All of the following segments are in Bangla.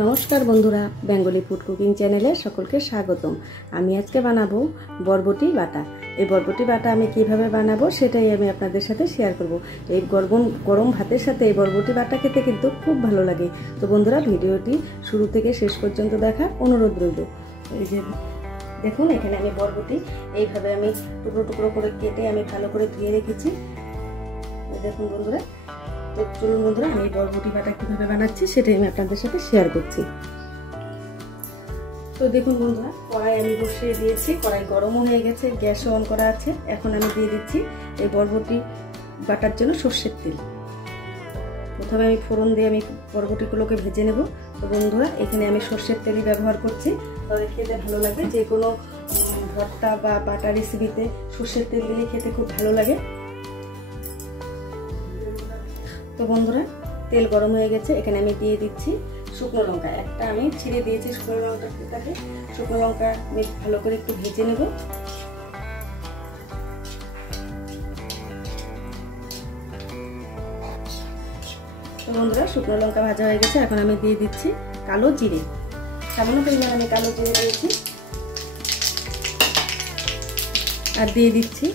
नमस्कार बंधुरा बेंगली फूड कुकिंग चैनेले सकलके स्वागतम। आमी आज के बानाबो बरबटी बाटा। এই বরবটি বাটা আমি কিভাবে বানাবো সেটাই আমি আপনাদের সাথে শেয়ার করব। এই গরম ভাতের সাথে এই বরবটি বাটা খেতে কিন্তু খুব ভালো লাগে। তো বন্ধুরা ভিডিওটি শুরু থেকে শেষ পর্যন্ত দেখার অনুরোধ রইল। এই যে দেখুন এখানে আমি বরবটি এইভাবে আমি টুকরো টুকরো করে কেটে আমি ভালো করে ধুয়ে রেখেছি। দেখুন বন্ধুরা, তো চলুন বন্ধুরা আমি বরবটি বাটা কিভাবে বানাচ্ছি সেটাই আমি আপনাদের সাথে শেয়ার করছি। তো দেখুন বন্ধুরা, কড়াই আমি বসিয়ে দিয়েছি, কড়াই গরম হয়ে গেছে, গ্যাস অন করা আছে। এখন আমি দিয়ে দিচ্ছি এই বরবটি বাটার জন্য সরষের তেল। প্রথমে আমি ফোড়ন দিয়ে আমি বরবটিগুলোকে ভেজে নেব। তো বন্ধুরা এখানে আমি সরষের তেলই ব্যবহার করছি, তবে খেতে ভালো লাগে। যে কোনো ভর্তা বা বাটা রেসিপিতে সরষের তেল দিয়ে খেতে খুব ভালো লাগে। তো বন্ধুরা তেল গরম হয়ে গেছে, এখানে আমি দিয়ে দিচ্ছি শুকনো লঙ্কা। একটা আমি ছিঁড়ে দিয়েছি শুকনো লঙ্কাটাকে। শুকনো লঙ্কা আমি ভালো করে একটু ভেজে নেব। তো বন্ধুরা শুকনো লঙ্কা ভাজা হয়ে গেছে, এখন আমি দিয়ে দিচ্ছি কালো জিরে। সামান্য পরিমাণ আমি কালো জিরে দিয়েছি, আর দিয়ে দিচ্ছি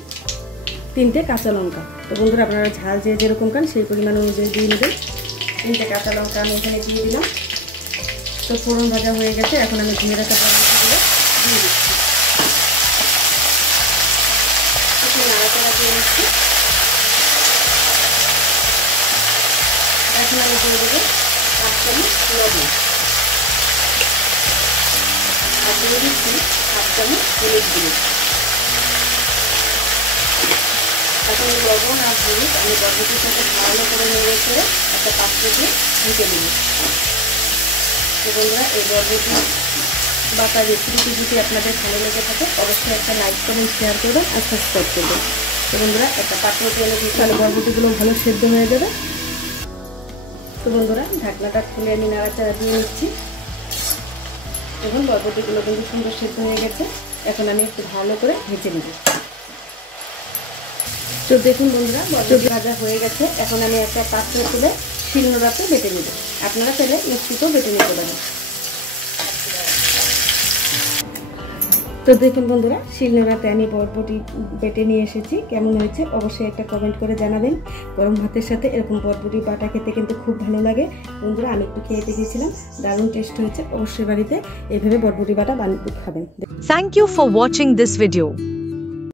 3টে কাঁচা লঙ্কা। তো বন্ধুরা আপনারা ঝাল যে যেরকম খান সেই পরিমাণ অনুযায়ী দিয়ে নেবেন। 3টে কাঁচা লঙ্কা আমি এখানে দিয়ে দিলাম। তো ফোড়ন ভাজা হয়ে গেছে, এখন আমি ধুয়ে রাখা বরবটিগুলো দিয়ে দিচ্ছি। একটু নাড়াচাড়া দিয়ে নিচ্ছি। এখন আমি দিয়ে দেবো 5 চামচ লবণ, আর দিয়ে দিচ্ছি 7 চামচ হলুদ গুঁড়ো। এখন লবণ আর হলুদ আমি বরবটির সাথে ভালো করে নেড়ে করে একটা পাত্র দিয়ে ঢেকে দেবো। তো বন্ধুরা এই বরবটি বাটা রেসিপিটি যদি আপনাদের ভালো লেগে থাকে অবশ্যই একটা লাইক করবেন, শেয়ার করবেন আর সাবস্ক্রাইব করবেন। তো বন্ধুরা একটা পাত্র তেলে দিয়ে তাহলে বরবটিগুলো ভালো সেদ্ধ হয়ে যাবে। তো বন্ধুরা ঢাকনাটা খুলে আমি নাড়াচাড়া দিয়ে নিচ্ছি। দেখুন বরবটিগুলো কিন্তু সুন্দর সেদ্ধ হয়ে গেছে, এখন আমি একটু ভালো করে ভেজে নেব। তো দেখুন বন্ধুরা বরবটি ভাজা হয়ে গেছে, এখন আমি একটা পাত্র তুলে শিলনোড়াতে বেটে নেব। আপনারা চাইলে মিক্সিতেও বেটে নিতে পারেন। তো দেখুন বন্ধুরা শিলনোড়াতে আমি বরবটি বেটে নিয়ে এসেছি। কেমন হয়েছে অবশ্যই একটা কমেন্ট করে জানাবেন। গরম ভাতের সাথে এরকম বরবটি বাটা খেতে কিন্তু খুব ভালো লাগে। বন্ধুরা আমি একটু খেয়ে দেখেছিলাম, দারুণ টেস্ট হয়েছে। অবশ্যই বাড়িতে এইভাবে বরবটি বাটা বানিয়ে খাবেন। Thank you for watching this video.